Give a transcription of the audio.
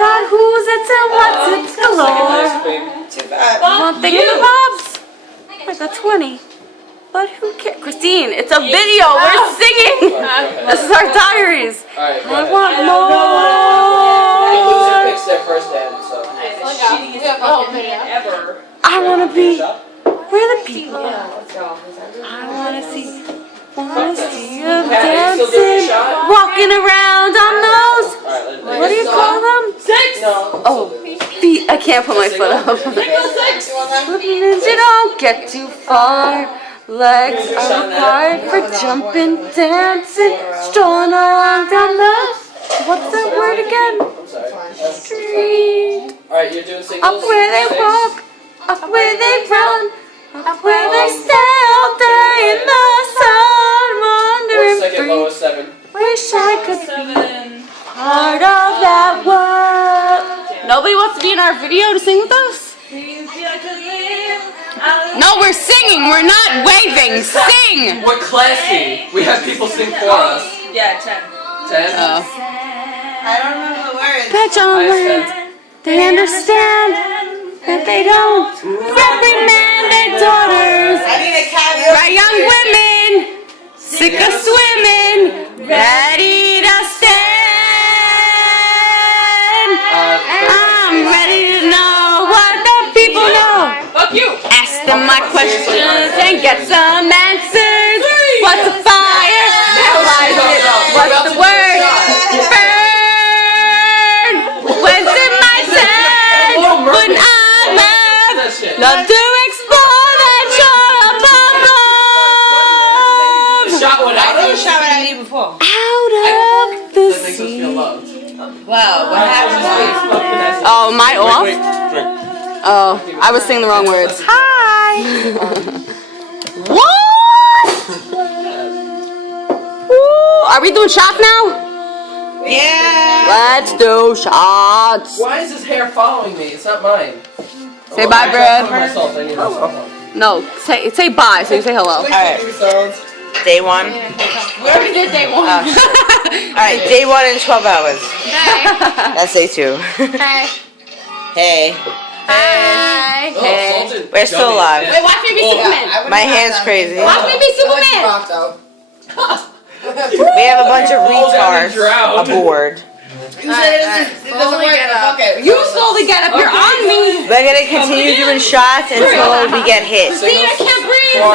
Got who's it's and what's it's galore. One thing in the bobs. I got 20. But who cares? Christine, it's a video. We're singing. This is our diaries. Alright, I want more. I want to be where the people are. I want to see you dancing, walking around on those. What do you call them? Oh, feet. I can't put my foot up. You don't get too far. Legs are required for jumping, dancing, strolling along down the. What's that word again? Street. Alright, you're doing singles. Up where they walk, up where they run, up where they stay all day in the sun, wandering free. Wish I could be part of that world. Nobody wants to be in our video to sing with us? No, we're singing. We're not waving. Sing. We're classy. We have people sing for us. Yeah, 10. 10? Oh. I don't remember the words. Catch on words. They understand that they don't reprimand their daughters. I need a caveat. Right, young women, sick of swimming, ready to stand. I'm ready to know what the people know. Fuck you. Ask them my questions and get some answers. What's a fire? What's the word? Burn. When's it my turn? When I love to explore that shore above. Shot one out of Shot what I need before. Out of the That makes us feel sea. loved. Wow, what happened? Oh, my off? Oh, I was singing the wrong words. Hi! What? Ooh, are we doing shots now? Yeah. Let's do shots. Why is his hair following me? It's not mine. Say bye, Brad. No. No, say bye, so you say hello. Alright. Day one. We already did day one. Alright, day one in 12 hours. That's day two. Hey. Hey. Hi. Hey. We're still alive. Wait, watch me be Superman. My hand's crazy. Watch me be Superman. We have a bunch of retards aboard. You slowly get up. You're on me. We're gonna continue doing shots until we get hit. See, I can't breathe. So.